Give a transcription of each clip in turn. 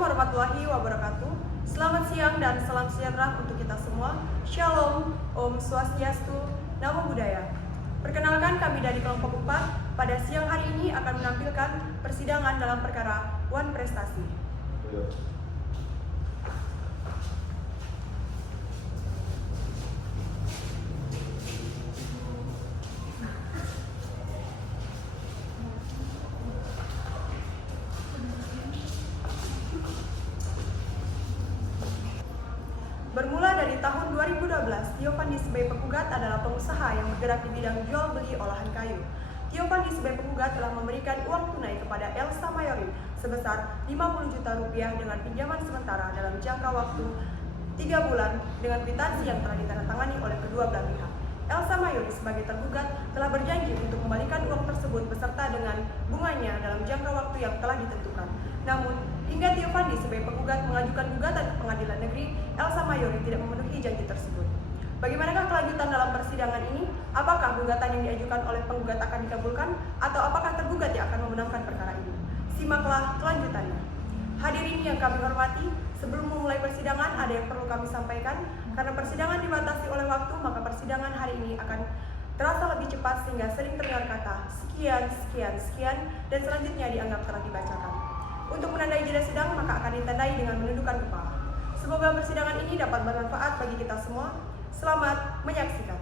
warahmatullahi wabarakatuh. Selamat siang dan salam sejahtera untuk kita semua. Shalom, Om Swastiastu, Namo Buddhaya. Perkenalkan, kami dari kelompok 4 pada siang hari ini akan menampilkan persidangan dalam perkara Wan Prestasi. Bermula dari tahun 2012, Tio Fandi sebagai penggugat adalah pengusaha yang bergerak di bidang jual beli olahan kayu. Tio Fandi sebagai penggugat telah memberikan uang tunai kepada Elsa Mayori sebesar 50 juta rupiah dengan pinjaman sementara dalam jangka waktu 3 bulan dengan kwitansi yang telah ditandatangani oleh kedua belah pihak. Elsa Mayori sebagai tergugat telah berjanji untuk membalikan uang tersebut beserta dengan bunganya dalam jangka waktu yang telah ditentukan. Namun, hingga Tio Fandi sebagai penggugat mengajukan gugatan ke pengadilan negeri, Elsa Mayori tidak memenuhi janji tersebut. Bagaimanakah kelanjutan dalam persidangan ini? Apakah gugatan yang diajukan oleh penggugat akan dikabulkan atau apakah tergugat yang akan memenangkan perkara ini? Simaklah kelanjutannya. Hadirin yang kami hormati, sebelum memulai persidangan ada yang perlu kami sampaikan. Karena persidangan dibatasi oleh waktu, maka persidangan hari ini akan terasa lebih cepat sehingga sering terdengar kata sekian, sekian, sekian dan selanjutnya dianggap telah dibacakan. Untuk menandai jeda sidang, maka akan ditandai dengan menundukkan kepala. Semoga persidangan ini dapat bermanfaat bagi kita semua. Selamat menyaksikan.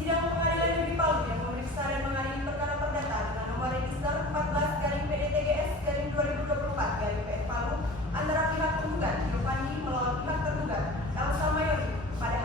Sidang Pengadilan Negeri Palu yang memeriksa dan mengadili perkara perdata dengan nomor register 14-PDTGS-2024-PF Palu antara pihak penggugat Tio Fandi melawan pihak tergugat Elsa Mayori pada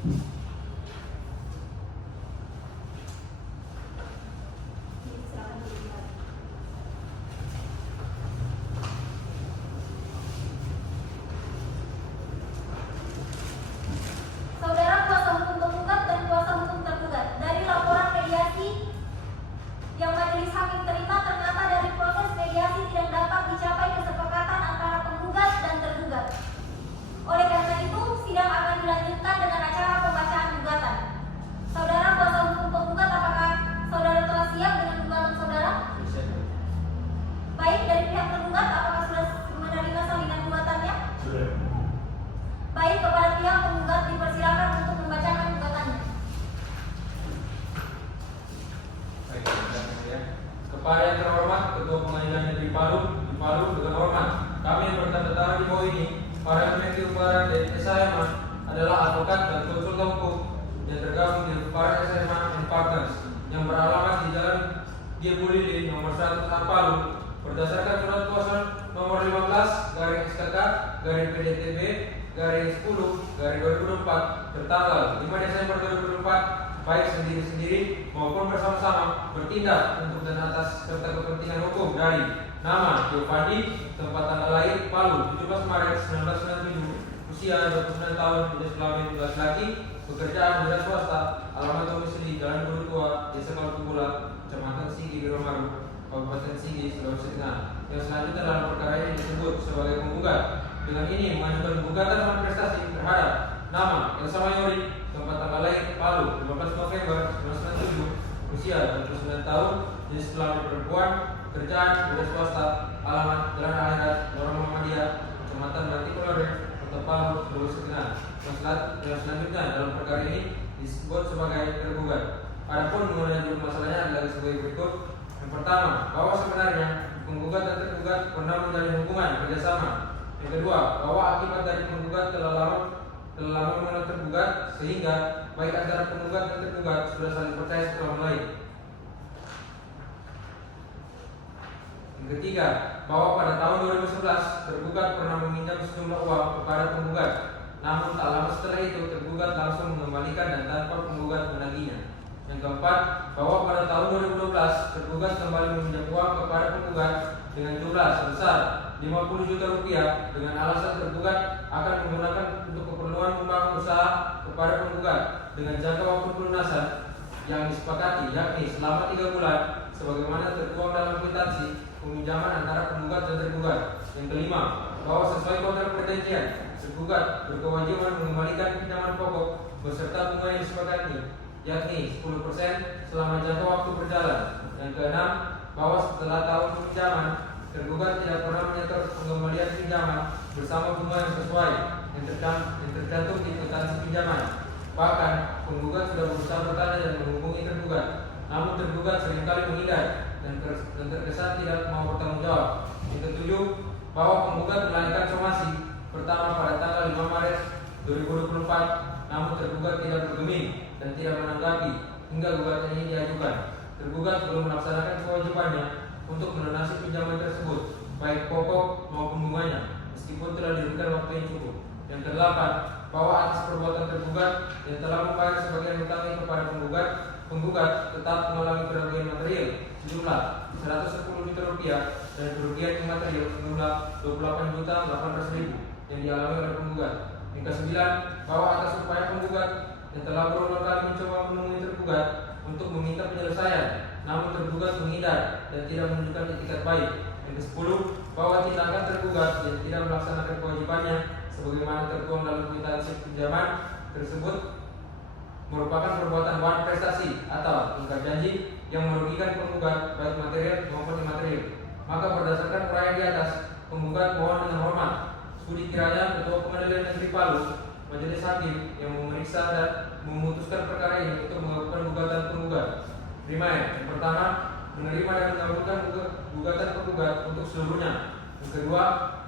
Saudara kuasa hukum penggugat dan kuasa hukum tergugat, dari laporan mediasi yang majelis hakim terima, ternyata dari proses mediasi tidak dapat dicapai kesepakatan antara penggugat dan tergugat. Oleh karena itu, sidang akan dilanjutkan dengan acara pembacaan gugatan. Saudara kuasa hukum penggugat, apakah saudara telah siap dengan gugatan saudara? Baik, dari pihak tergugat, apakah sudah menerima salinan gugatannya? Sudah. Baik, kepada pihak penggugat dipersilakan untuk membacakan gugatannya. Baik, ya. Kepada yang terhormat Ketua Pengadilan Negeri Palu dengan hormat, kami yang bertanda tangan di bawah ini, para peneliti Umbaran dari SMA adalah advokat dan konsultan hukum yang tergabung di Umbaran SMA and Partners yang beralamat di Jalan Giebulili nomor 100 Palu berdasarkan surat kuasa nomor 15/PDTB/10/2024 tertanggal 5 Desember 2024, baik sendiri-sendiri maupun bersama-sama bertindak untuk dan atas serta kepentingan hukum dari nama Giovanni, tempat tanggal lahir Palu 17 Maret 1997, usia 29 tahun, jenis kelamin laki-laki, pekerjaan wira swasta, alamat domisili Jalan Guru Tua, Desa Kalkubula, Kecamatan Sigi, Biromaru, Kabupaten Sigi, Sulawesi Tengah. Yang selanjutnya dalam perkara ini disebut sebagai penggugat. Dengan ini mengajukan gugatan manifestasi terhadap nama Elsa Mayori, tempat tanggal lahir Palu 15 November 1997, usia 29 tahun, jenis kelamin perempuan, kerjaan wira swasta, alamat Jalan Akhirat Lorong Muhammadiyah, Kecamatan Banti Kolode, Kota Palu, Sulawesi Tengah. Yang selanjutnya dalam perkara ini disebut sebagai tergugat. Adapun mengenai dulu masalahnya adalah sebagai berikut. Yang pertama, bahwa sebenarnya penggugat dan tergugat pernah menjalin hubungan kerjasama. Yang kedua, bahwa akibat dari penggugat telah lama mengenal tergugat, sehingga baik antara penggugat dan tergugat sudah saling percaya satu sama lain. Yang ketiga, bahwa pada tahun 2011 tergugat pernah meminjam sejumlah uang kepada penggugat. Namun tak lama setelah itu tergugat langsung mengembalikan dan tanpa penggugat menagihnya. Yang keempat, bahwa pada tahun 2012 tergugat kembali meminjam uang kepada penggugat dengan jumlah sebesar 50 juta rupiah dengan alasan tergugat akan menggunakan untuk keperluan membangun usaha kepada penggugat dengan jangka waktu pelunasan yang disepakati, yakni selama 3 bulan sebagaimana tertuang dalam kwitansi peminjaman antara penggugat dan tergugat. Yang kelima, bahwa sesuai kontrak perjanjian tergugat berkewajiban mengembalikan pinjaman pokok beserta bunga yang disepakati, yakni 10% selama jangka waktu berjalan. Yang keenam, bahwa setelah tahun pinjaman tergugat tidak pernah menyetor pengembalian pinjaman bersama bunga yang sesuai yang tercantum di kwitansi pinjaman. Bahkan penggugat sudah berusaha bertanya dan menghubungi tergugat, namun tergugat seringkali menghindar dan terkesan tidak mau bertanggung jawab. Yang ketujuh, bahwa penggugat melahirkan somasi pertama pada tanggal 5 Maret 2024, namun tergugat tidak bergeming dan tidak menanggapi hingga gugatan ini diajukan. Tergugat belum melaksanakan kewajibannya untuk melunasi pinjaman tersebut, baik pokok maupun bunganya, meskipun telah diberikan waktu yang cukup. Yang kedelapan, bahwa atas perbuatan tergugat yang telah membayar sebagian hutangnya kepada penggugat tetap mengalami kerugian material sejumlah 110 juta rupiah dan kerugian imaterial sejumlah 28.800.000 yang dialami oleh penggugat. Yang kesembilan, bahwa atas upaya penggugat yang telah berulang kali mencoba menemui tergugat untuk meminta penyelesaian, namun tergugat menghindar dan tidak menunjukkan itikat baik. Yang kesepuluh, bahwa tindakan tergugat yang tidak melaksanakan kewajibannya sebagaimana tertuang dalam kwitansi pinjaman tersebut merupakan perbuatan wan prestasi atau ingkar janji yang merugikan penggugat baik material maupun imaterial. Maka berdasarkan uraian di atas, penggugat mohon dengan hormat studi kiranya Ketua Pengadilan Negeri Palu, Majelis Hakim yang memeriksa dan memutuskan perkara ini untuk melakukan gugatan penggugat. Yang pertama, menerima dan mengabulkan gugatan penggugat untuk seluruhnya. Yang kedua,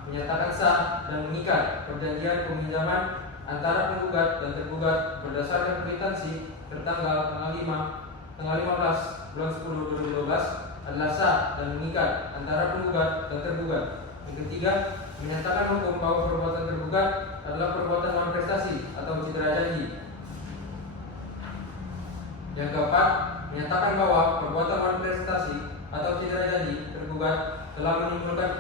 menyatakan sah dan mengikat perjanjian peminjaman antara penggugat dan tergugat berdasarkan kwitansi tertanggal tanggal 15 bulan 10 2012 adalah sah dan mengikat antara penggugat dan tergugat. Yang ketiga, menyatakan hukum bahwa perbuatan tergugat adalah perbuatan non prestasi atau citra janji. Yang keempat, menyatakan bahwa perbuatan manifestasi atau cedera janji tergugat telah menimbulkan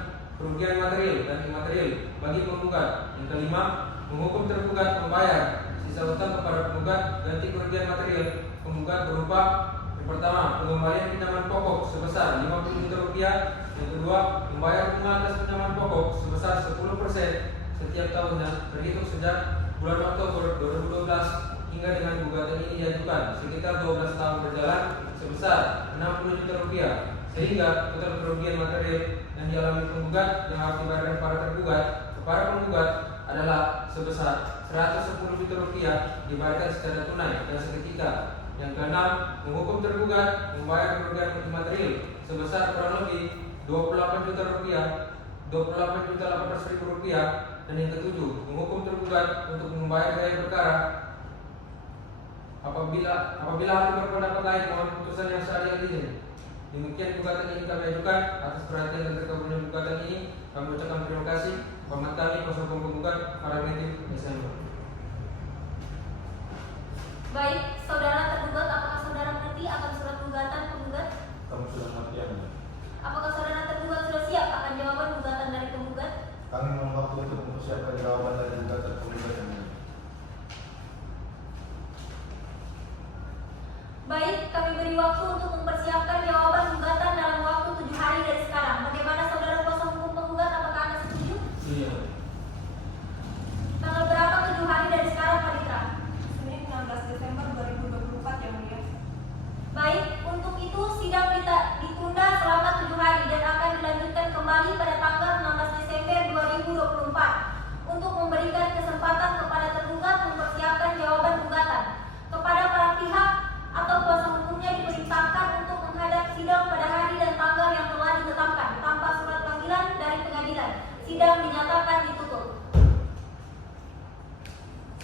kerugian material dan imaterial bagi penggugat. Yang kelima, menghukum tergugat membayar sisa hutang kepada penggugat ganti kerugian material penggugat berupa: yang pertama, pengembalian pinjaman pokok sebesar 50 juta rupiah. Yang kedua, membayar bunga atas pinjaman pokok sebesar 10% setiap tahunnya terhitung sejak bulan Oktober 2012 hingga dengan gugatan ini diajukan sekitar 12 tahun berjalan sebesar 60 juta rupiah, sehingga total kerugian material yang dialami penggugat yang harus dibayarkan para tergugat kepada penggugat adalah sebesar 110 juta rupiah dibayarkan secara tunai dan seketika. Yang keenam, menghukum tergugat membayar kerugian material sebesar kurang lebih 28 juta rupiah, 28.800.000 rupiah. Dan yang ketujuh, menghukum tergugat untuk membayar biaya perkara apabila hakim berpendapat lain mohon putusan yang seadil-adilnya. Demikian gugatan ini kami ajukan. Atas perhatian dan terkabulnya gugatan ini kami ucapkan terima kasih. Hormat kami kuasa hukum penggugat Paramedik Desember. Baik, saudara tergugat, apakah saudara mengerti akan surat gugatan penggugat? Kami sudah mengerti, Yang Mulia. Apakah saudara tergugat sudah siap akan jawaban gugatan dari penggugat? Kami mohon waktu untuk mempersiapkan jawaban dari gugatan penggugat, Yang Mulia. Baik, kami beri waktu untuk mempersiapkan jawaban gugatan dalam waktu 7 hari dari sekarang. Bagaimana saudara kuasa hukum penggugat? Apakah Anda setuju? Iya. Tanggal berapa 7 hari dari sekarang, Pak Ditra? Senin 16 Desember 2024 yang mulia. Baik, untuk itu sidang ditunda selama 7 hari dan akan dilanjutkan kembali pada tanggal 16 Desember 2024 untuk memberikan kesempatan kepada tergugat mempersiapkan jawaban gugatan. Kepada para pihak atau kuasa hukumnya diperintahkan untuk menghadap sidang pada hari dan tanggal yang telah ditetapkan tanpa surat panggilan dari pengadilan. Sidang dinyatakan ditutup.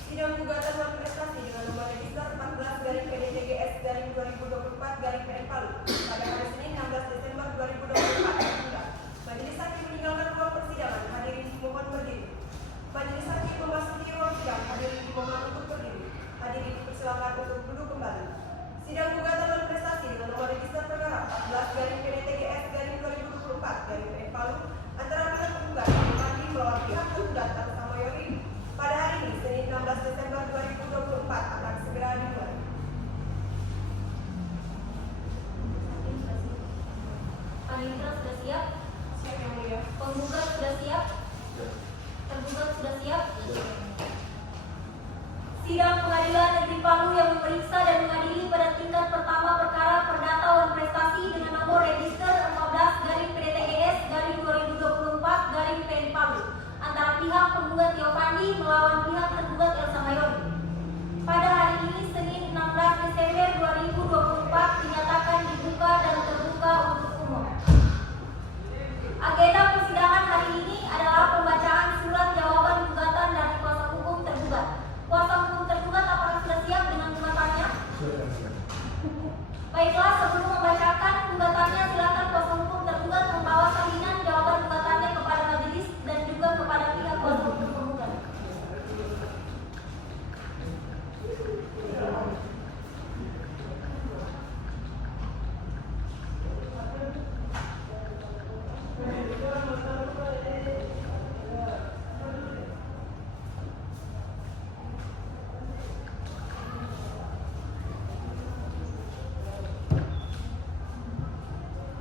Sidang gugatan manifestasi dengan nomor register 14/PDTGS/2024/PN Palu pada hari Senin 16 Desember 2024 ditunda. Majelis hakim meninggalkan ruang persidangan. Hadirin dimohon berdiri. Majelis hakim memasuki ruang sidang. Hadirin dimohon untuk berdiri. Hadirin dipersilakan untuk duduk kembali. Sidang gugatan manifestasi dengan nomor register perkara 14/PDTGS/2024/PN Palu antara pihak penggugat Mandi melawan pihak tergugat Elsa Mayori pada hari ini Senin 16 Desember 2024 akan segera dimulai. Panitera sudah siap? Siap yang mulia. Penggugat sudah siap? Tergugat sudah siap? Sidang Pengadilan Negeri Palu yang memeriksa dan mengadili pada tingkat pertama perkara perdata wan prestasi dengan nomor register 14/PDTGS/2024/PN Palu antara pihak penggugat Tio Pandi melawan pihak tergugat Elsa Mayori. Pada hari ini Senin 16 Desember 2024 dinyatakan dibuka dan terbuka untuk umum. Agenda persidangan hari ini adalah pembacaan surat jawaban gugatan dari kuasa hukum tergugat. Kuasa hukum tergugat apakah sudah siap dengan gugatannya? Baiklah, sebelum membacakan gugatannya, silakan kuasa hukum tergugat membawa salinan jawaban gugatannya kepada majelis dan juga kepada pihak kuasa hukum penggugat.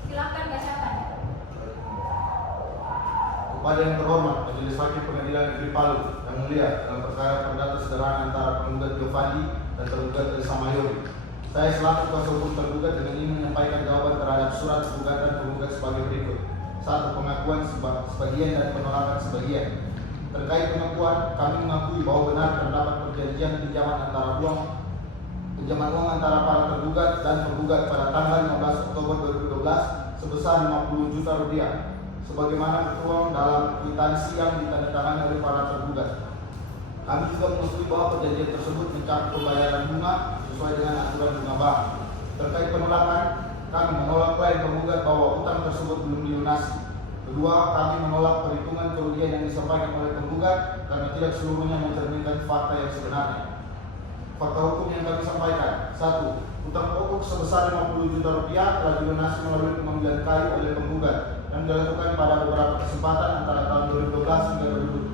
Silakan bacakan. Kepada yang terhormat Majelis Hakim Pengadilan Negeri Palu yang mulia dalam perkara perdata sederhana antara penggugat Tio Pandi dan tergugat Elsa Mayori, saya selaku kuasa hukum tergugat dengan ini menyampaikan jawaban terhadap surat gugatan penggugat sebagai berikut. 1. Pengakuan sebagian dan penolakan sebagian. Terkait pengakuan, kami mengakui bahwa benar terdapat perjanjian pinjaman uang antara para tergugat dan penggugat pada tanggal 15 Oktober 2012 sebesar 50 juta rupiah sebagaimana tertuang dalam kwitansi yang ditandatangani oleh para tergugat. Kami juga mengakui bahwa perjanjian tersebut mencakup pembayaran bunga sesuai dengan aturan bunga bank. Terkait penolakan, kami menolak klaim penggugat bahwa utang tersebut belum dilunasi. Kedua, kami menolak perhitungan kerugian yang disampaikan oleh penggugat karena tidak seluruhnya mencerminkan fakta yang sebenarnya. Fakta hukum yang kami sampaikan: 1. Utang pokok sebesar 50 juta rupiah telah dilunasi melalui pemanggilan kayu oleh penggugat yang dilakukan pada beberapa kesempatan antara tahun 2012 hingga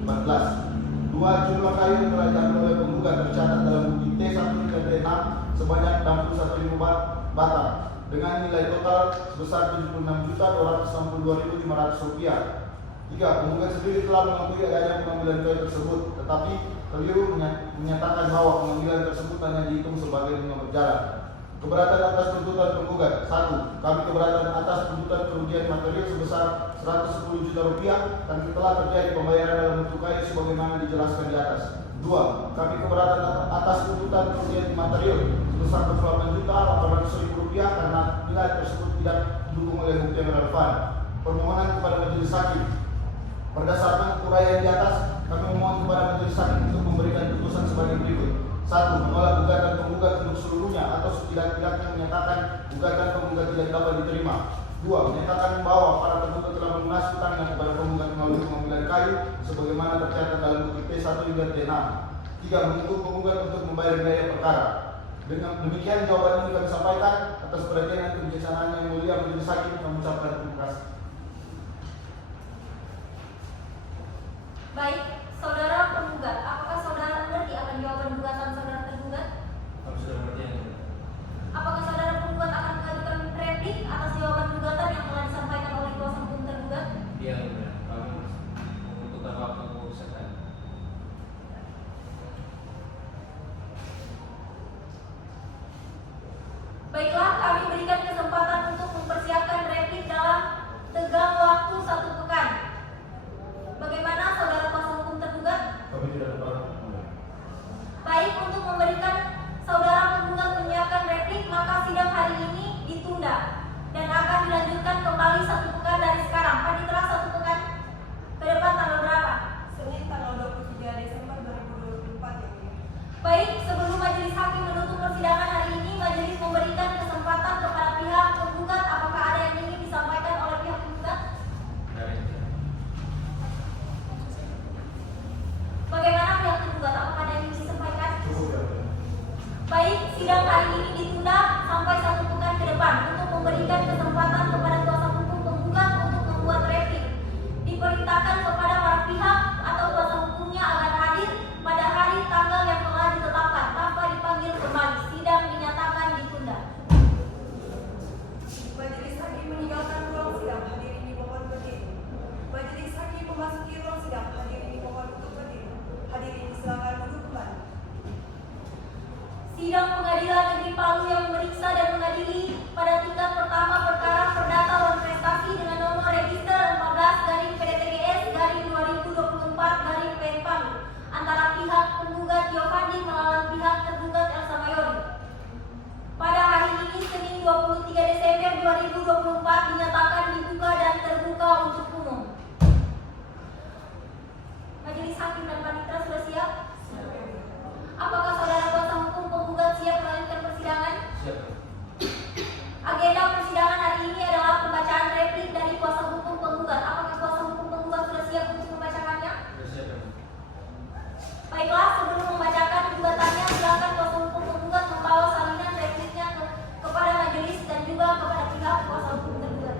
2014. Dua jumlah kayu yang telah diambil oleh penggugat tercatat dalam bukti T1 hingga T6 sebanyak 61.000 batang dengan nilai total sebesar 76.262.500 rupiah. 3. Penggugat sendiri telah mengakui adanya pengambilan kayu tersebut, tetapi keliru menyatakan bahwa pengambilan tersebut hanya dihitung sebagai bunga berjalan. Keberatan atas tuntutan penggugat. 1. Kami keberatan atas tuntutan kerugian material sebesar 110 juta rupiah dan telah terjadi pembayaran dalam bentuk kayu sebagaimana dijelaskan di atas. 2. Kami keberatan atas tuntutan kerugian material sebesar 28.800.000 rupiah karena nilai tersebut tidak didukung oleh bukti yang relevan. Permohonan kepada majelis hakim. Berdasarkan uraian di atas, kami memohon kepada majelis hakim untuk memberikan putusan sebagai berikut. 1. Menolak gugatan penggugat untuk seluruhnya atau setidak-tidaknya menyatakan gugatan penggugat tidak dapat diterima. 2. Menyatakan bahwa para tergugat telah melunasi hutangnya kepada penggugat melalui pengambilan kayu sebagaimana tercatat dalam bukti T1 hingga T6. 3. Menuntut penggugat untuk membayar biaya perkara. Dengan demikian jawaban ini kami sampaikan atas perhatian dan kebijaksanaan yang mulia majelis hakim kami ucapkan terima kasih. Baik, saudara penggugat, apakah saudara mengerti akan jawaban gugatan saudara tergugat? Kami sudah mengerti yang mulia. Apakah saudara penggugat akan mengajukan replik atas jawaban gugatan yang telah disampaikan oleh kuasa hukum tergugat? Iya, yang mulia. Kami membutuhkan waktu untuk sekali. Baiklah, kami berikan kesempatan untuk mempersiapkan replik dalam tenggang waktu 1 pekan. Bagaimana saudara kuasa hukum tergugat? Kami tidak dapat. Baik, untuk memberikan saudara penggugat menyiapkan replik, maka sidang hari ini ditunda dan akan dilanjutkan kembali 1 pekan dari sekarang. Panitera 1 pekan ke depan tanggal berapa? Senin tanggal 23 Desember 2024 yang mulia. Baik, sebelum majelis hakim menutup persidangan hari ini, majelis memberikan kesempatan kepada pihak penggugat apakah ada yang ingin disampaikan oleh pihak penggugat. Bagaimana pihak penggugat, apakah ada yang ingin disampaikan? Baik, sidang hari ini ditunda sampai 1 pekan ke depan untuk memberikan kesempatan kepada kuasa hukum penggugat untuk membuat replik. Diperintahkan kepada para pihak atau kuasa hukumnya agar hadir pada hari tanggal yang telah ditetapkan tanpa dipanggil kembali. Sidang dinyatakan ditunda. Majelis hakim meninggalkan ruang sidang, hadirin dimohon berdiri. Majelis hakim memasuki ruang sidang, hadirin dimohon untuk berdiri. Hadirin silakan duduk kembali. Sidang Pengadilan Negeri Palu yang memeriksa dan mengadili pada tingkat pertama perkara perdata dan prestasi dengan nomor register 14/PDTGS/2024/PN Palu antara pihak penggugat Giovanni melawan pihak tergugat Elsa Mayori. Pada hari ini Senin 23 Desember 2024 dinyatakan dibuka dan terbuka untuk umum. Majelis hakim dan panitera sudah siap? Apakah saudara kuasa hukum penggugat siap melanjutkan persidangan? Siap. Agenda persidangan hari ini adalah pembacaan replik dari kuasa hukum penggugat. Apakah kuasa hukum penggugat sudah siap untuk membacakannya? Sudah siap. Baiklah, sebelum membacakan gugatannya, silakan kuasa hukum penggugat membawa salinan repliknya kepada majelis dan juga kepada pihak kuasa hukum tergugat.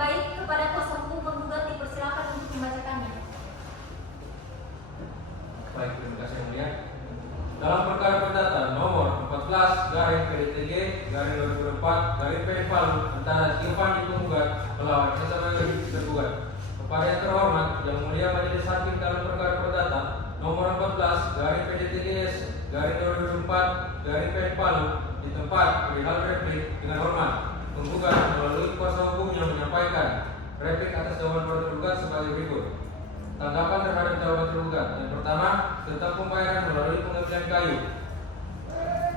Baik, kepada kuasa hukum penggugat dipersilakan untuk membacakannya. Baik, terima kasih yang mulia. Dalam perkara perdata nomor 14/PDTG/2024/PN Palu antara Giovanni penggugat melawan Elsa Mayori tergugat. Kepada yang terhormat yang mulia majelis hakim dalam perkara perdata nomor 14/PDTGS/2024/PN Palu di tempat perihal replik dengan hormat penggugat melalui kuasa hukumnya replik atas jawaban para tergugat sebagai berikut. Tanggapan terhadap jawaban tergugat. Yang pertama, tentang pembayaran melalui pengambilan kayu.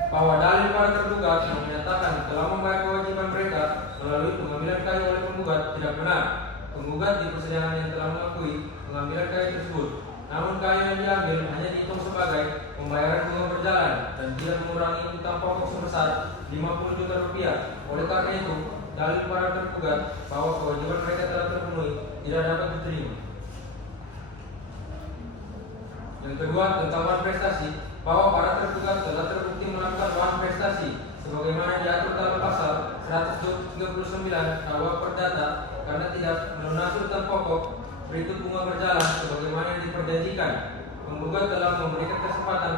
Bahwa dalil para tergugat yang menyatakan telah membayar kewajiban mereka melalui pengambilan kayu oleh penggugat tidak benar. Penggugat di persidangan yang telah mengakui pengambilan kayu tersebut. Namun kayu yang diambil hanya dihitung sebagai pembayaran bunga berjalan dan tidak mengurangi utang pokok sebesar 50 juta rupiah. Oleh karena itu, dalil para tergugat bahwa kewajiban mereka telah terpenuhi tidak dapat diterima. Yang kedua, tentang wan prestasi, bahwa para tergugat telah terbukti melakukan wan prestasi sebagaimana diatur dalam pasal 139 KUH Perdata karena tidak melunasi utang pokok berikut bunga berjalan sebagaimana yang diperjanjikan. Penggugat telah memberikan kesempatan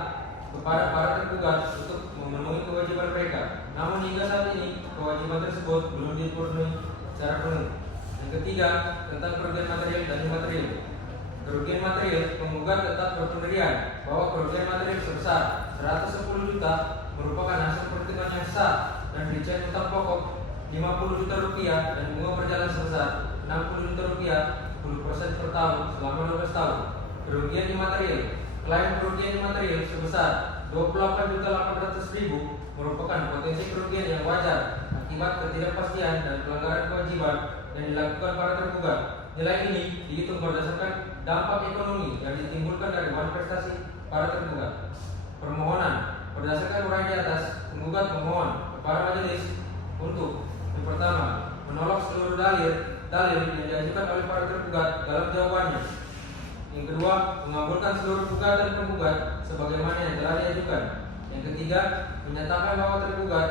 kepada para tergugat untuk memenuhi kewajiban mereka. Namun hingga saat ini kewajiban tersebut belum dipenuhi secara penuh. Yang ketiga, tentang kerugian material dan imaterial. Kerugian material, penggugat tetap berpendirian bahwa kerugian material sebesar 110 juta merupakan hasil perhitungan yang sah dan rincian utang pokok 50 juta rupiah dan bunga berjalan sebesar 60 juta rupiah 10% per tahun selama 12 tahun. Kerugian imaterial, klaim kerugian imaterial sebesar 28.800.000 merupakan potensi kerugian yang wajar akibat ketidakpastian dan pelanggaran kewajiban yang dilakukan para tergugat. Nilai ini dihitung berdasarkan dampak ekonomi yang ditimbulkan dari wan prestasi para tergugat. Permohonan berdasarkan uraian di atas, penggugat memohon kepada majelis untuk yang pertama, menolak seluruh dalil yang diajukan oleh para tergugat dalam jawabannya. Yang kedua, mengabulkan seluruh gugatan penggugat sebagaimana yang telah diajukan. Yang ketiga, menyatakan bahwa tergugat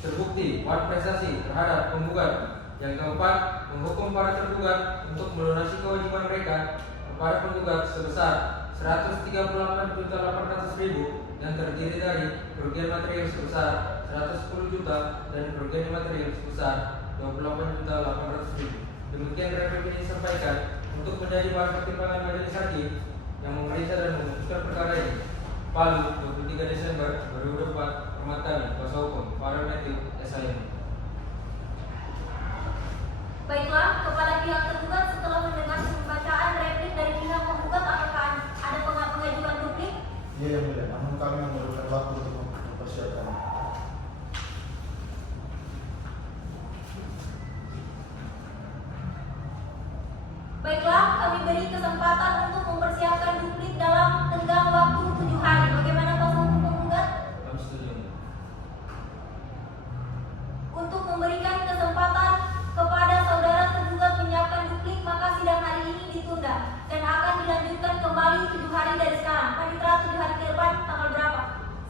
terbukti wan prestasi terhadap penggugat. Yang keempat, menghukum para tergugat untuk melunasi kewajiban mereka kepada penggugat sebesar 138.800.000 yang terdiri dari kerugian material sebesar 110 juta dan kerugian material sebesar 28.800.000. Demikian replik ini disampaikan untuk menjadi bahan pertimbangan majelis hakim yang memeriksa dan memutuskan perkara ini. Palu, 23 Desember 2024. Hormat kami, kuasa hukum Farel Matthew SIM. Baiklah, kepada pihak tergugat setelah mendengar pembacaan replik dari pihak penggugat, apakah ada pengajuan duplik? Iya yang mulia, namun kami memerlukan waktu untuk mempersiapkan. Baiklah, kami beri kesempatan untuk mempersiapkan duplik dalam tenggang waktu 7 hari. Bagaimana kuasa hukum penggugat? Kami setuju. Untuk memberikan kesempatan kepada saudara tergugat menyiapkan duplik, maka sidang hari ini ditunda dan akan dilanjutkan kembali 7 hari dari sekarang. Panitera 7 hari ke depan tanggal berapa?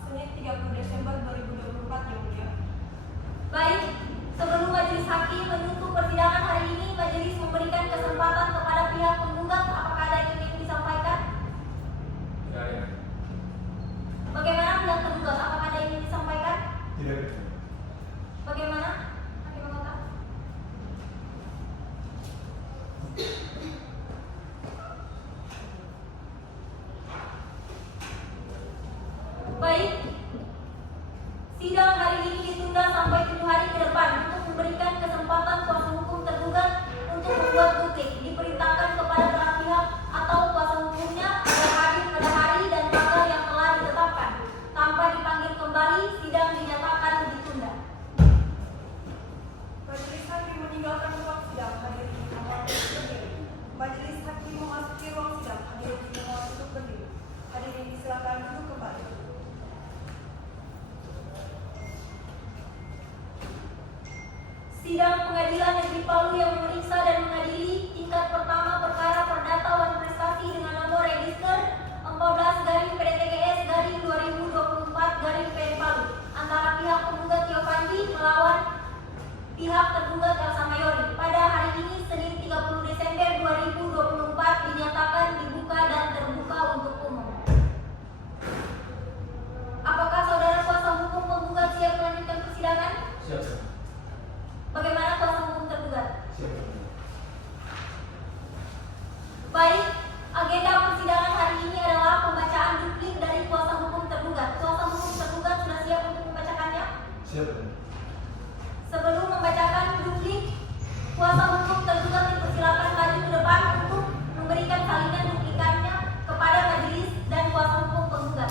Senin 30 Desember 2024 yang mulia. Baik, sebelum majelis hakim menutup persidangan hari ini, majelis memberikan kesempatan kepada pihak penggugat. Apakah ada yang ingin disampaikan? Tidak ada. Bagaimana pihak tergugat? Apakah ada yang ingin disampaikan? Tidak. Bagaimana? Hakim anggota? Baik, sidang hari ini ditunda sampai 7 hari ke depan untuk memberikan kesempatan kuasa hukum tergugat untuk membuat duplik. Diperintahkan kepada para pihak atau kuasa hukumnya agar hadir pada hari dan tanggal yang telah ditetapkan. Tanpa dipanggil kembali, sidang dinyatakan ditunda. Majelis hakim meninggalkan ruang sidang, hadirin dimohon untuk berdiri. Majelis hakim memasuki ruang sidang, hadirin dimohon untuk berdiri. Hadirin disilakan duduk kembali. Sidang Pengadilan Negeri Palu yang memeriksa dan mengadili tingkat pertama perkara perdata wan prestasi dengan nomor register 14-PTGS-2024-PN Palu antara pihak penggugat Tio Panji melawan pihak tergugat Elsa Mayori pada hari ini Senin 30 Desember 2024 dinyatakan dibuka dan terbuka untuk umum. Apakah saudara kuasa hukum penggugat siap melanjutkan persidangan? Siap. Bagaimana kuasa hukum tergugat? Siap. Baik, agenda persidangan hari ini adalah pembacaan duplik dari kuasa hukum tergugat. Kuasa hukum tergugat sudah siap untuk membacakannya? Siap. Sebelum membacakan duplik, kuasa hukum tergugat memberikan salinan duplikatnya kepada majelis dan kuasa hukum penggugat.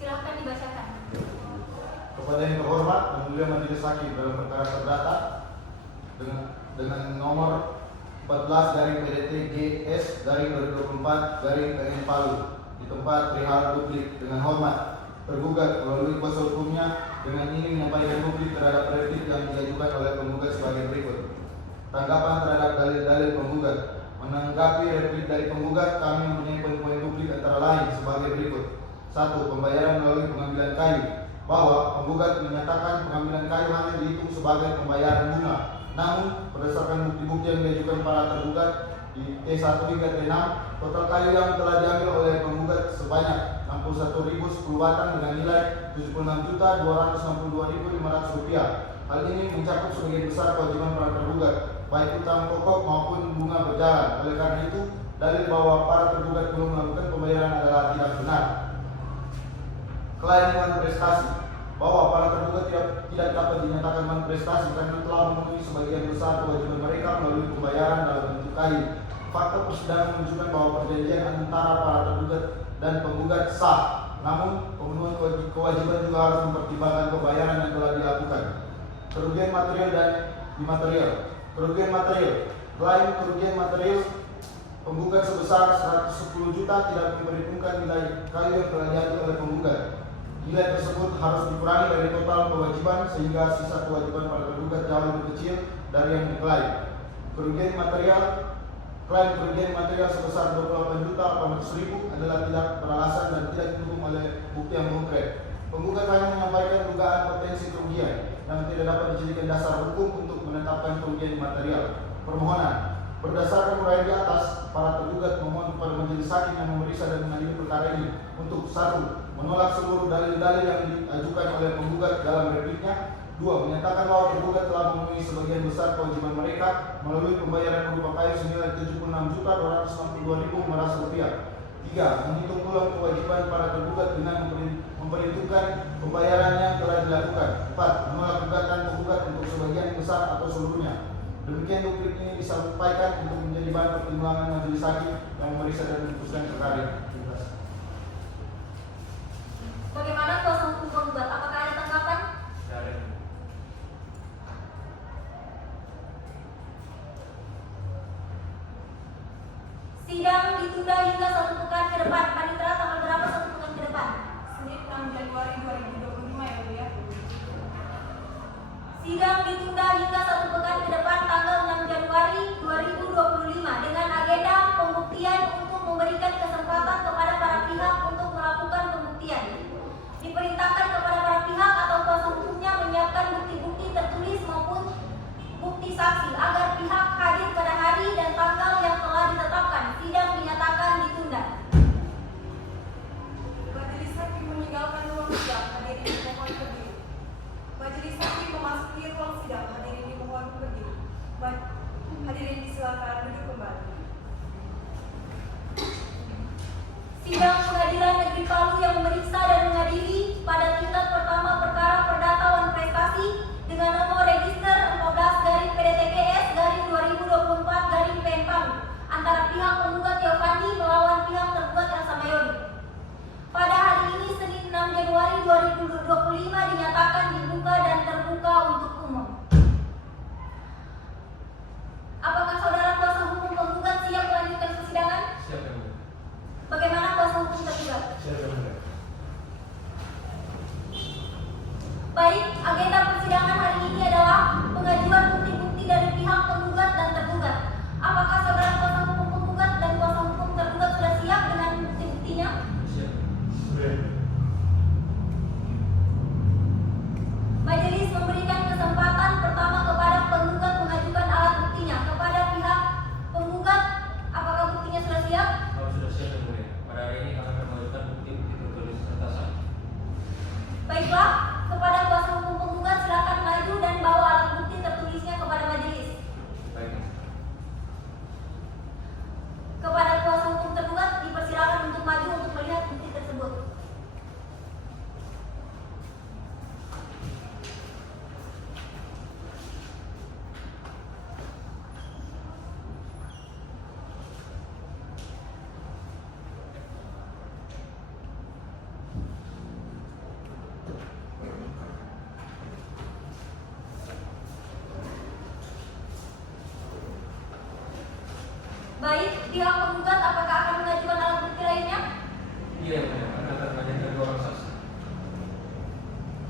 Silahkan dibacakan. Kepada yang terhormat dan mulia majelis hakim dalam perkara perdata dengan nomor 14 garing PDT GS garing 2024 garing PN Palu di tempat perihal publik, dengan hormat tergugat melalui kuasa hukumnya dengan ingin menyampaikan publik terhadap replik yang diajukan oleh penggugat sebagai berikut. Tanggapan terhadap dalil-dalil penggugat. Menanggapi replik dari penggugat, kami mempunyai poin-poin publik antara lain sebagai berikut. 1. Pembayaran melalui pengambilan kayu, bahwa penggugat menyatakan pengambilan kayu hanya dihitung sebagai pembayaran bunga. Namun berdasarkan bukti-bukti yang diajukan para tergugat di T1 hingga T6, total kayu yang telah diambil oleh penggugat sebanyak 61.010 batang dengan nilai Rp76.262.500. Hal ini mencakup sebagian besar kewajiban para tergugat, baik utang pokok maupun bunga berjalan. Oleh karena itu, dalil bahwa para tergugat belum melakukan pembayaran adalah tidak benar. Klaim manifestasi, bahwa para tergugat tidak dapat dinyatakan manifestasi karena telah memenuhi sebagian besar kewajiban mereka melalui pembayaran dalam bentuk kayu. Fakta persidangan menunjukkan bahwa perjanjian antara para tergugat dan penggugat sah, namun pemenuhan kewajiban juga harus mempertimbangkan pembayaran yang telah dilakukan. Kerugian material dan imaterial. Kerugian material, klaim kerugian material penggugat sebesar 110 juta tidak diperhitungkan nilai kayu yang telah diambil oleh penggugat. Nilai tersebut harus dikurangi dari total kewajiban sehingga sisa kewajiban para tergugat jauh lebih kecil dari yang diklaim. Kerugian material, klaim kerugian material sebesar 28.800.000 adalah tidak beralasan dan tidak didukung oleh bukti yang konkret. Penggugat hanya menyampaikan dugaan potensi kerugian yang tidak dapat dijadikan dasar hukum untuk menetapkan kerugian material. Permohonan. Berdasarkan uraian di atas, para tergugat memohon kepada majelis hakim yang memeriksa dan mengadili perkara ini untuk 1. Menolak seluruh dalil-dalil yang diajukan oleh penggugat dalam repliknya. 2. Menyatakan bahwa tergugat telah memenuhi sebagian besar kewajiban mereka melalui pembayaran berupa kayu senilai Rp76.262.500. 3. Menghitung ulang kewajiban para tergugat dengan memperhitungkan pembayaran yang telah dilakukan. 4. Menolak gugatan penggugat untuk sebagian besar atau seluruhnya. Demikian duplik ini disampaikan untuk menjadi bahan pertimbangan majelis hakim yang memeriksa dan memutuskan perkara ini. Bagaimana kuasa hukum penggugat? Apakah ada tanggapan? Sidang ditunda hingga 1 pekan ke depan. Panitera, tanggal berapa 1 pekan ke depan? Senin 6 Januari 2025 ya mulia. Sidang ditunda hingga 1 pekan ke depan tanggal 6 Januari 2025 dengan agenda pembuktian untuk memberikan kesempatan kepada para pihak untuk melakukan pembuktian. Diperintahkan kepada para pihak atau kuasa hukumnya menyiapkan bukti-bukti tertulis maupun bukti saksi agar pihak hadir pada hari dan tanggal yang telah ditetapkan. Sidang dinyatakan ditunda. Majelis hakim meninggalkan ruang sidang, hadirin dimohon berdiri. Majelis hakim memasuki ruang sidang, hadirin dimohon berdiri. Hadirin disilakan duduk kembali. Sidang Pengadilan Negeri Palu yang memeriksa dan mengadili pada tingkat pertama perkara perdata wan prestasi dengan nomor register 14/PDTGS/2024/PN Palu antara pihak penggugat Teofandi melawan pihak tergugat Elsa Mayori. Pada hari ini Senin 6 Januari 2025 dinyatakan dibuka dan terbuka untuk umum. Apakah saudara kuasa hukum penggugat siap melanjutkan persidangan? Siap, Yang Mulia. Bagaimana kuasa hukum tergugat? Siap, Yang Mulia. Baik, pihak penggugat apakah akan mengajukan alat bukti lainnya? Iya, yang mulia. Akan menghadirkan 2 orang saksi.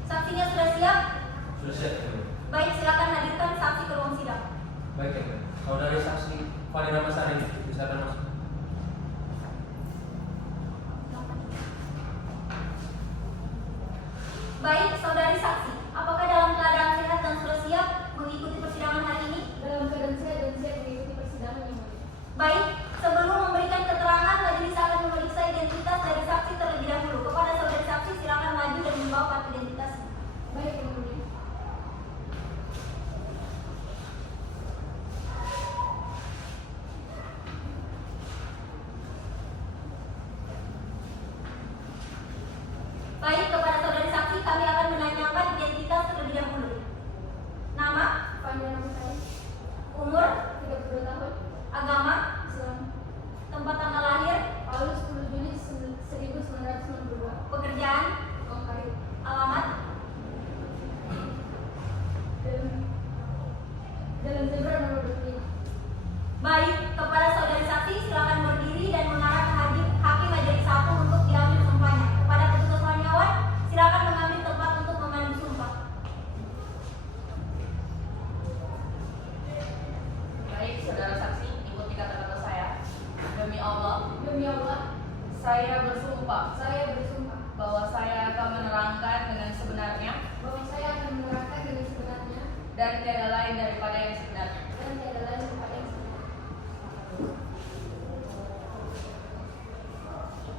Saksinya sudah siap? Sudah siap, yang mulia. Baik, silakan hadirkan saksi ke ruang sidang. Baik, yang mulia. Saudari saksi Fani Ramasari, silakan masuk. Baik, saudari saksi, apakah dalam keadaan sehat dan sudah siap mengikuti persidangan hari ini? Dalam keadaan sehat dan siap mengikuti persidangan yang mulia. Baik, sebelum memberikan keterangan, majelis akan memeriksa identitas dari saksi terlebih dahulu. Kepada saudari saksi, silakan maju dan membawa kartu identitasnya. Baik, yang mulia. Baik, kepada saudari saksi, kami akan menanyakan identitas terlebih dahulu. Nama, Fani Ramasari, umur, 32 tahun, agama, Islam. tempat tanggal lahir, Paulus 10 Juli 1992. pekerjaan, Tukang kayu. alamat. Jalan Zebra nomor 25. Baik, kepada saudari saksi, silakan berdiri dan mengarah ke hakim majelis 1 untuk diambil sumpahnya. Kepada petugas waniawan, silakan mengambil tempat untuk mengambil sumpah. Baik, saudara saksi, ikuti kata-kata saya. Demi Allah, Demi Allah, saya bersumpah saya bersumpah bahwa saya akan menerangkan dengan sebenarnya bahwa saya akan menerangkan dengan sebenarnya dan tiada lain daripada yang sebenarnya. dan tiada lain daripada yang sebenarnya.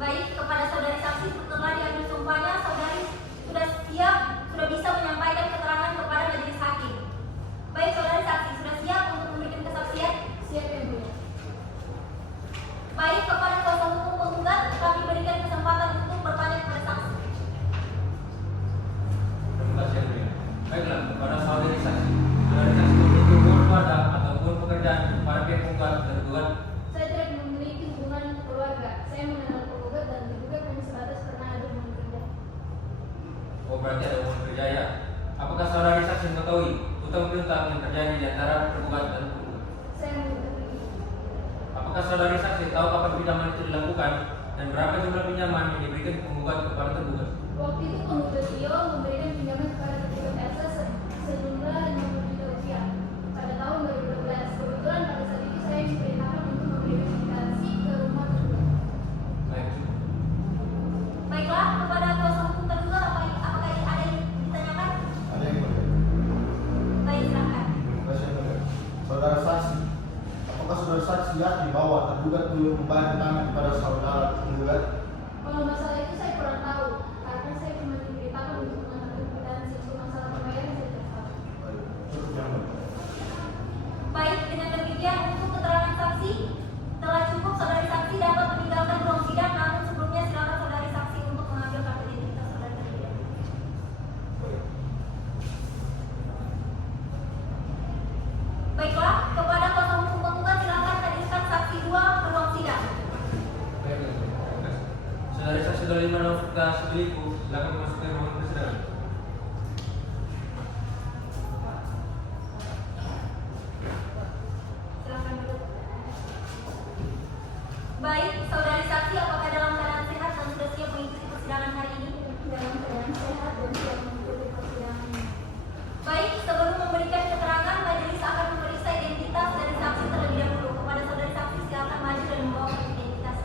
Baik, kepada saudari saksi, setelah diambil sumpahnya, saudari sudah siap, sudah bisa menyampaikan keterangan kepada majelis hakim. Baik, saudari saksi, sudah siap untuk memberikan kesaksian? Siap, yang mulia. Baik, kepada kuasa hukum penggugat, kami berikan kesempatan untuk bertanya kepada saksi. Terima kasih, yang mulia. Baiklah, kepada saudari saksi memiliki hubungan keluarga ataupun pekerjaan kepada pihak penggugat dan tergugat. Saya tidak memiliki hubungan keluarga. Saya mengenal penggugat dan tergugat hanya sebatas pernah ada hubungan kerja. Oh, berarti ada hubungan kerja ya. Apakah saudari saksi mengetahui utang piutang yang terjadi di antara tergugat dan penggugat? Saya mengetahui. Apakah saudari saksi tahu kapan pinjaman itu dilakukan dan berapa jumlah pinjaman yang diberikan penggugat kepada tergugat? Waktu itu penggugat Tio memberikan pinjaman kepada tergugat Elsa sejumlah 50 juta rupiah pada tahun 2012. Kebetulan pada saat itu saya diperintahkan untuk memberikan kwitansi ke rumah tergugat. Baik, cukup. Baiklah, kepada kuasa hukum tergugat, apakah ada yang ditanyakan? Ada yang mulia. Baik, silakan. Terima kasih, yang mulia. Saudara saksi, apakah saudara saksi yakin bahwa tergugat belum membayar tangan kepada saudara penggugat? Kalau masalah itu saya kurang tahu karena saya cuma diberitakan untuk mengambil kwitansi. Untuk masalah pembayaran saya tidak tahu. Baik, cukup, yang mulia. Baik, dengan demikian untuk keterangan saksi telah cukup. Saudari saksi dapat meninggalkan ruang sidang, namun sebelumnya silakan saudari saksi untuk mengambil kartu identitas saudari terlebih dahulu. Baiklah, kepada kuasa hukum penggugat silakan hadirkan saksi 2 ke ruang sidang. Baik, yang mulia. Terima kasih. Saudari saksi Dolima Novita Subiliku, silakan masuk ke ruangan persidangan. Silakan duduk. Baik, saudari saksi, apakah dalam keadaan sehat dan sudah siap mengikuti persidangan hari ini? Dalam keadaan sehat dan siap mengikuti persidangan ini. Baik, sebelum memberikan keterangan, majelis akan memeriksa identitas dari saksi terlebih dahulu. Kepada saudari saksi, silakan maju dan membawa kartu identitas.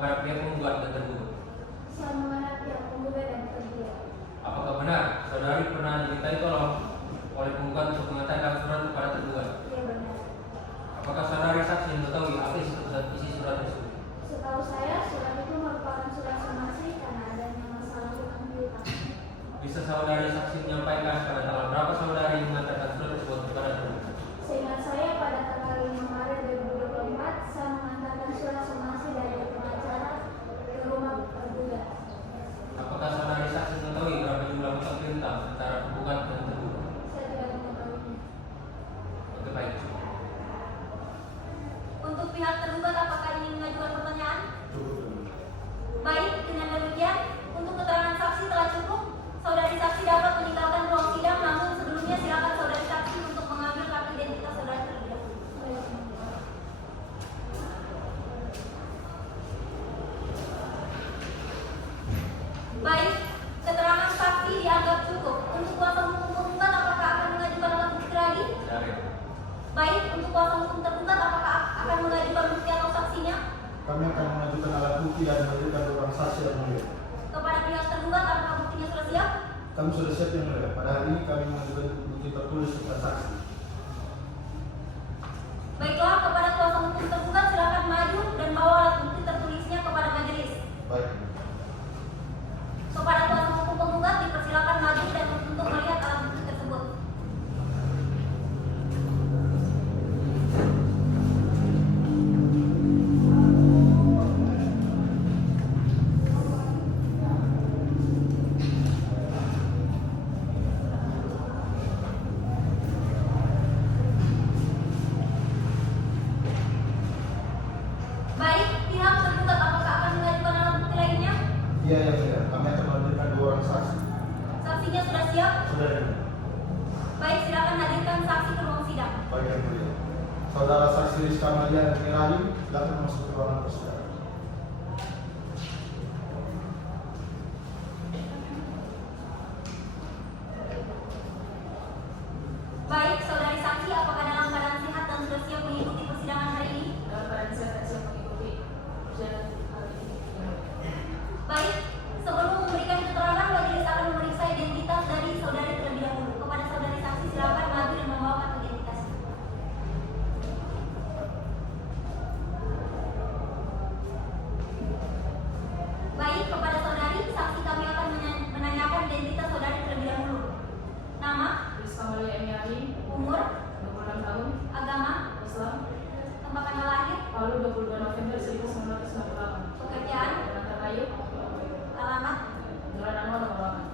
kepada pihak penggugat dan tergugat. Sama mana pihak penggugat dan tergugat? Apakah benar saudari pernah dimintai tolong oleh penggugat untuk mengantarkan surat kepada tergugat? Iya benar. Apakah saudari saksi mengetahui apa isi surat tersebut? Setahu saya, surat itu merupakan surat somasi karena adanya masalah hutang piutang. Bisa saudari saksi menyampaikan pada tanggal berapa saudari mengantarkan surat tersebut kepada tergugat? Seingat saya pada tanggal 5 Maret 2024, saya mengantarkan surat somasi dari pengacara ke rumah tergugat. Apakah saudari saksi mengetahui berapa jumlah hutang piutang antara penggugat dan tergugat? Saya tidak mengetahuinya. Oke, baik. Untuk pihak tergugat apakah ingin mengajukan pertanyaan? Cukup dulu. Baik, dengan demikian untuk keterangan saksi telah cukup. Saudari saksi dapat meninggalkan ruang sidang, namun sebelumnya silakan saudari saksi untuk mengambil kartu identitas saudari terlebih dahulu. Baik, keterangan saksi dianggap cukup. Untuk kuasa hukum penggugat apakah akan mengajukan alat bukti lagi? Dari Baik, untuk kuasa hukum tergugat apakah akan mengajukan bukti atau saksinya? Kami akan mengajukan alat bukti dan memberikan orang saksi yang mulia. Kepada pihak tergugat apakah buktinya sudah siap? Kami sudah siap yang mulia. Pada hari ini kami mengajukan bukti tertulis serta saksi. Baiklah, kepada kuasa hukum tergugat silakan maju dan bawa alat bukti tertulisnya kepada majelis. Baik. Kepada kuasa hukum penggugat dipersilakan maju dan untuk melihat alat bukti tersebut. Baik, pihak tergugat apakah akan mengajukan alat bukti lainnya? Iya yang mulia. Kami akan memberikan 2 orang saksi. Saksinya sudah siap? Sudah yang mulia. Baik, silakan hadirkan saksi ke ruang sidang. Baik yang mulia. Saudara saksi Rizka Malia Mirali, silakan masuk ke ruangan persidangan. Baik, saudari saksi apakah dalam keadaan sehat dan sudah siap mengikuti persidangan hari ini? Dalam keadaan saya tak siap mengikuti persidangan hari ini. Baik, sebelum memberikan keterangan, majelis akan memeriksa identitas dari saudari terlebih dahulu. Kepada saudari saksi silakan maju dan membawa kartu identitas. Baik, kepada saudari saksi kami akan menanyakan identitas saudari terlebih dahulu. Nama, Rizka Malia Emiali, umur, 26 tahun, agama, Islam, tempat tanggal lahir, Palu 22 November 1998. pekerjaan, Pengantar kayu, alamat. Jalan Anwar Nomor 8.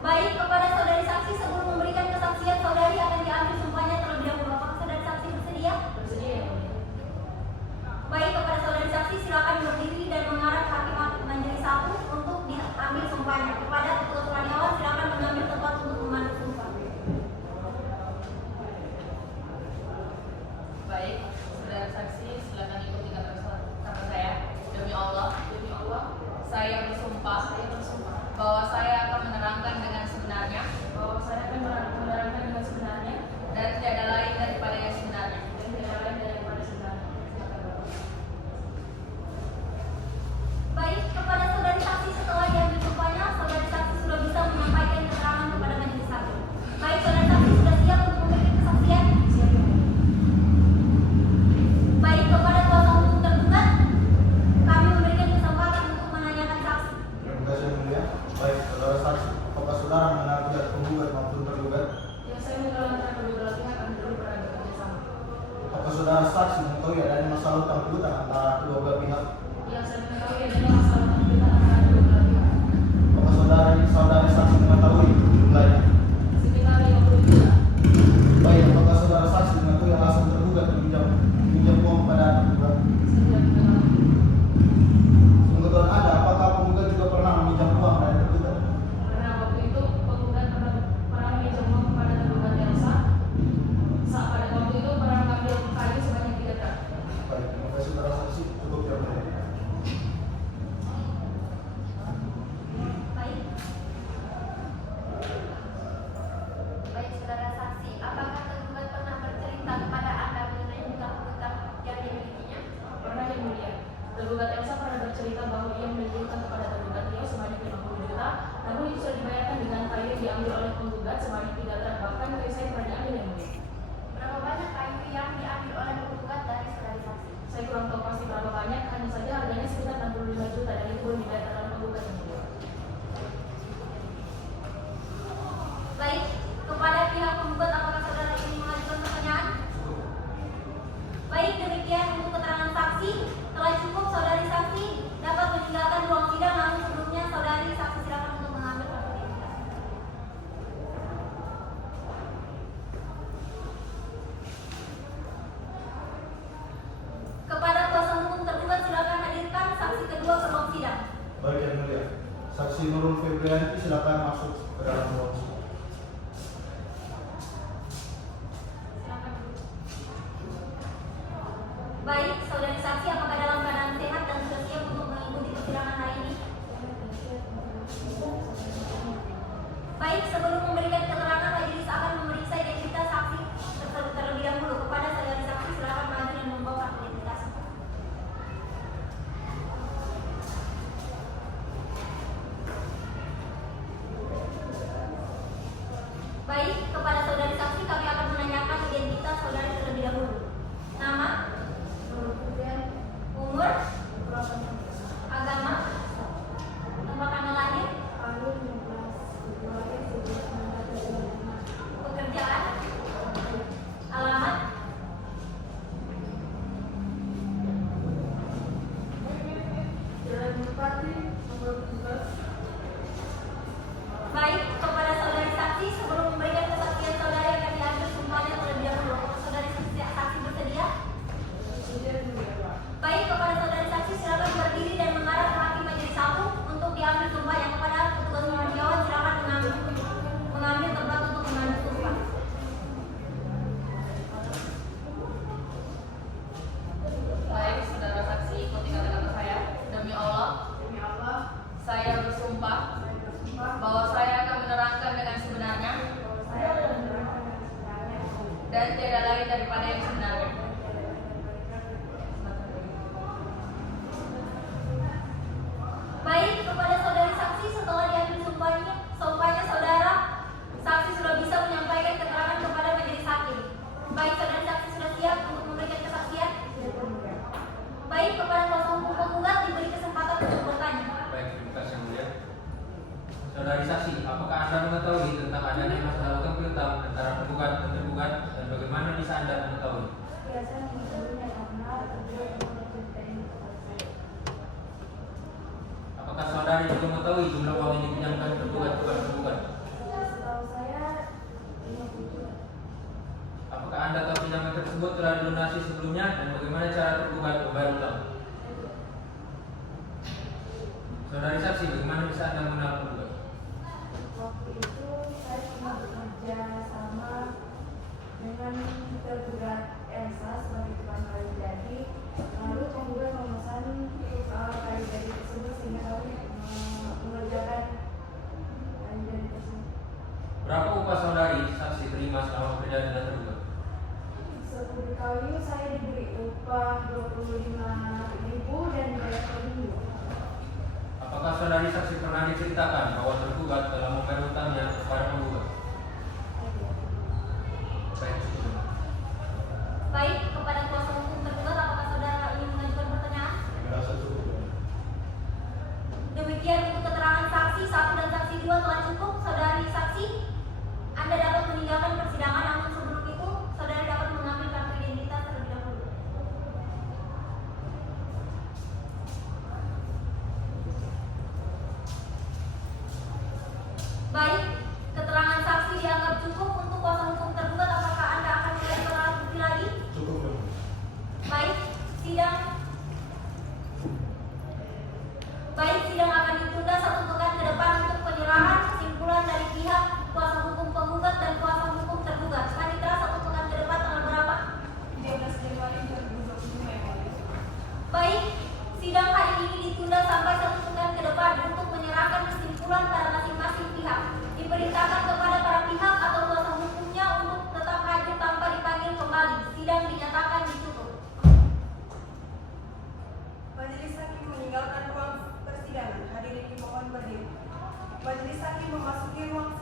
Baik, kepada saudari saksi sebelum memberikan kesaksian saudari akan diambil sumpahnya terlebih dahulu. Apakah saudari saksi bersedia? Bersedia yang mulia. Baik, kepada saudari saksi silakan berdiri dan mengarah ke hakim majelis 1 untuk diambil sumpahnya. Kepada ketua Dewan silakan mengambil tempat untuk memandu sumpah. Baik, saudara saksi, silakan ikuti kata saya. Demi Allah, saya bersumpah bahwa saya akan menerangkan dengan sebenarnya dan tidak ada lain daripada yang sebenarnya. Baik, kepada saudari saksi setelah diambil sumpahnya, saudari saksi sudah bisa menyampaikan keterangan kepada majelis 1. Baik, saudari saksi sudah siap untuk memberikan kesaksian? Baik, kepada kuasa hukum tergugat, kami memberikan kesempatan untuk menanyakan saksi. Terima kasih yang mulia. Baik, saudara saksi. Apakah saudara mengenal pihak penggugat maupun tergugat? Yang saya mengenal antara kedua belah pihak kami dulu pernah bekerja sama. Apakah saudara saksi mengetahui adanya masalah hutang piutang antara kedua belah pihak? Yang saya mengetahui adalah masalah hutang piutang antara kedua belah pihak. Apakah saudari saksi mengetahui jumlahnya? Sekitar 50 juta. Baik, apakah saudara saksi mengetahui alasan tergugat meminjam uang kepada tergugat? Saya tidak mengetahui. Pengetahuan Anda, apakah penggugat juga pernah meminjam uang dari tergugat? Karena waktu itu penggugat pernah meminjam uang kepada tergugat Elsa. Saat pada waktu itu pernah mengambil kayu sebanyak 3 truk. Baik, terima kasih saudara saksi. Cukup yang mulia. Baik, yang menunjukkan kepada tergugat Tio sebanyak 50 juta, namun itu sudah dibayarkan dengan kayu yang diambil oleh penggugat sebanyak 3 truk. Bahkan kayu saya pernah diambil yang mulia. Berapa banyak kayu yang diambil oleh penggugat dari saudari saksi? Saya kurang tahu pasti berapa banyak, hanya saja harganya sekitar 65 juta dan itu belum dibayarkan oleh penggugat yang mulia. Baik, kepada pihak penggugat apakah saudara ingin mengajukan pertanyaan? Baik, demikian untuk keterangan saksi. Telah cukup saudari saksi dapat meninggalkan ruang sidang, namun sebelumnya saudari saksi silakan untuk mengambil kartu identitas. Kepada kuasa hukum tergugat silakan hadirkan saksi kedua ke ruang sidang. Baik yang mulia. Saksi Nurul Febrianti silakan masuk ke dalam ruang sidang. Silakan. Baik, saudari saksi apakah dalam keadaan sehat dan sudah siap untuk mengikuti persidangan hari ini? Baik, sebelum memberikan keterangan, majelis akan memeriksa identitas saksi terlebih dahulu. Kepada saudari saksi silakan maju dan membawa kartu identitas. Baik, kepada saudari saksi kami akan menanyakan identitas saudari terlebih dahulu. Nama, umur, agama, tempat tanggal lahir, pekerjaan, alamat, baik, kepada saudari saksi sebelum memberikan kesaksian saudari akan diambil sumpahnya terlebih dahulu. Saudari saksi bersedia? Baik, kepada saudari saksi silakan berdiri dan mengarah ke hakim majelis 1 untuk diambil sumpahnya. Kepada petugas pengajian silakan mengambil tempat untuk mengambil sumpah. Baik, saudara saksi, ikuti kata-kata saya. Demi Allah, saya bersumpah bahwa saya akan menerangkan dengan sebenarnya dan tiada lain daripada yang sebenarnya. Baik, kepada saudari saksi setelah diambil sumpahnya saudara saksi sudah bisa menyampaikan keterangan kepada majelis hakim. Baik, saudari saksi sudah siap untuk memberikan kesaksian? Baik, kepada kuasa hukum penggugat diberi kesempatan untuk bertanya. Baik, terima kasih yang mulia. Saudari saksi, apakah Anda mengetahui tentang adanya masalah utang piutang antara penggugat dan tergugat dan bagaimana bisa Anda mengetahui? Apakah saudari juga mengetahui jumlah uang yang dipinjamkan tergugat kepada penggugat? Apakah Anda tahu pinjaman tersebut telah dilunasi sebelumnya dan bagaimana cara tergugat membayar utang? Saudari saksi, bagaimana bisa Anda mengenal penggugat? Waktu itu saya cuma bekerja sama dengan tergugat Elsa sebagai tukang kayu jadi, lalu penggugat memesan kayu jadi tersebut sehingga kami mengerjakan kayu jadi tersebut. Berapa upah saudari saksi terima selama bekerja dengan tergugat? Sepuluh kayu saya diberi upah 25.000 dan dibayar per minggu. Apakah saudari saksi pernah diceritakan bahwa tergugat telah membayar utangnya kepada penggugat? Baik, cukup. Baik, kepada kuasa hukum tergugat apakah saudara ingin mengajukan pertanyaan? Merasa cukup. Demikian untuk keterangan saksi 1 dan saksi 2 telah cukup. Saudari saksi, Anda dapat meninggalkan persidangan, namun sebelum itu saudari dapat mengambil kartu identitas terlebih dahulu.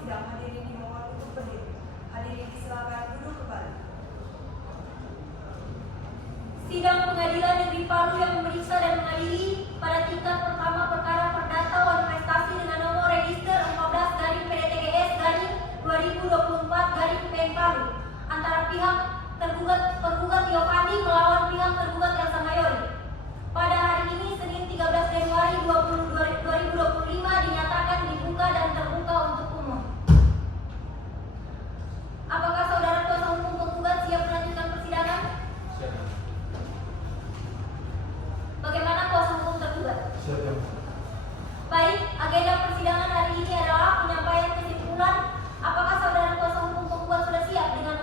sidang. Hadirin dimohon untuk berdiri. Hadirin disilakan duduk kembali. Sidang Pengadilan Negeri Palu yang memeriksa dan mengadili pada tingkat pertama perkara perdata wan prestasi dengan nomor register 14/PDTGS/2024 Palu antara pihak tergugat Yovandi melawan pihak tergugat Elsa Mayori. Pada hari ini Senin 13 Januari 2025 dinyatakan dibuka dan terbuka untuk umum. Apakah saudara kuasa hukum penggugat siap melanjutkan persidangan? Siap. Bagaimana kuasa hukum tergugat? Siap, Yang. Baik, agenda persidangan hari ini adalah penyampaian kesimpulan. Apakah saudara kuasa hukum penggugat sudah siap dengan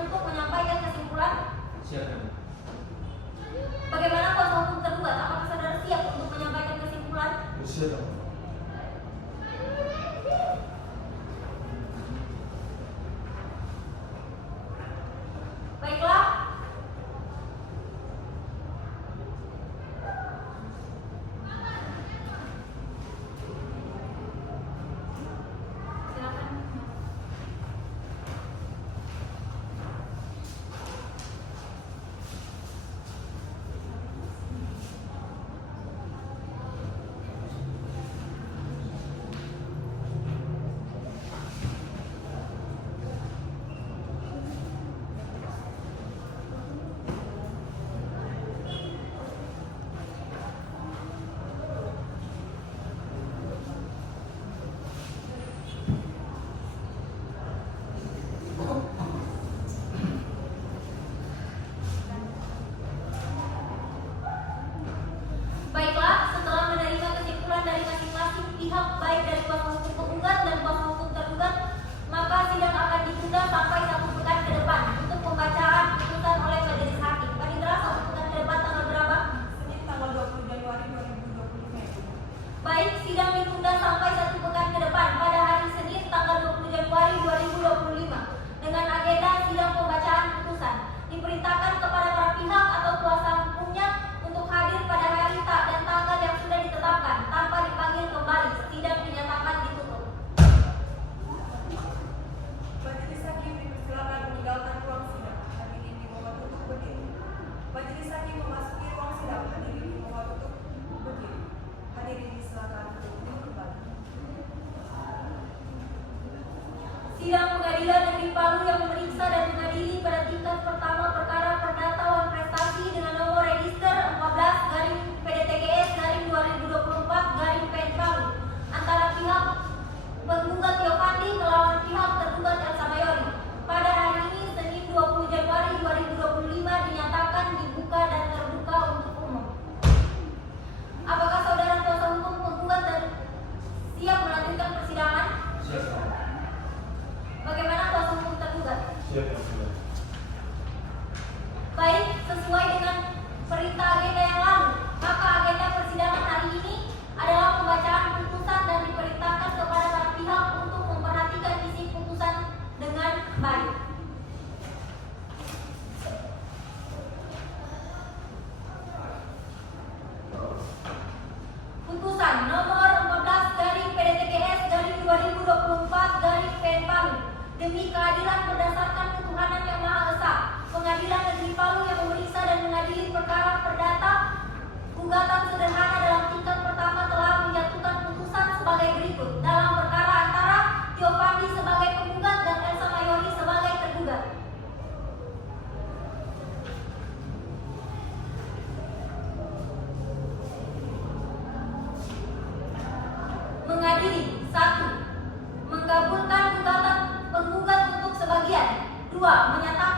untuk menyampaikan kesimpulan? Siap. Bagaimana kuasa hukum tergugat? Apakah saudara siap untuk menyampaikan kesimpulan? Siap, Yang. Baiklah. Silakan. Baiklah, setelah menerima kesimpulan dari masing-masing pihak baik dari kuasa hukum penggugat dan kuasa hukum tergugat, maka sidang akan ditunda sampai 1 pekan ke depan untuk pembacaan putusan oleh majelis hakim. Pak Indra, 1 pekan ke depan tanggal berapa? Senin tanggal 20 Januari 2025. Baik, sidang ditunda sampai 1 pekan ke depan pada hari Senin tanggal 20 Januari 2025 dengan agenda sidang pembacaan putusan. Diperintahkan kepada para pihak atau kuasa hukumnya untuk hadir pada hari dan tanggal yang sudah ditetapkan tanpa dipanggil kembali. Sidang dinyatakan ditutup. Majelis hakim dipersilakan meninggalkan ruang sidang. Hadirin dimohon untuk berdiri. Majelis hakim memasuki ruang sidang. Hadirin dimohon untuk berdiri. Hadirin disilakan duduk kembali. Sidang Pengadilan Negeri Palu yang memeriksa dan mengadili pada tingkat pertama perkara perdata wan prestasi dengan nomor register 14/PDTGS/2024 Palu antara pihak penggugat Yovandi melawan pihak tergugat Elsa Mayori. Pada hari ini Senin 20 Januari 2025 dinyatakan dibuka dan terbuka untuk umum. Apakah saudara kuasa hukum penggugat dan siap melanjutkan persidangan? Siap. Bagaimana kuasa hukum tergugat? Siap, Yang. Baik, sesuai dengan perintah agenda yang lalu, maka agenda persidangan hari ini adalah pembacaan putusan dan diperintahkan kepada para pihak untuk memperhatikan isi putusan dengan baik. Putusan nomor 14/PDTGS/2024 Palu demi keadilan berdasarkan ketuhanan yang Maha Esa. Pengadilan Negeri Palu yang memeriksa dan mengadili perkara perdata gugatan sederhana dalam tingkat pertama telah menjatuhkan putusan sebagai berikut dalam perkara antara Yovandi sebagai penggugat dan Elsa Mayori sebagai tergugat. Mengadili 1. Menggabungkan gugatan penggugat untuk sebagian. 2. Menyatakan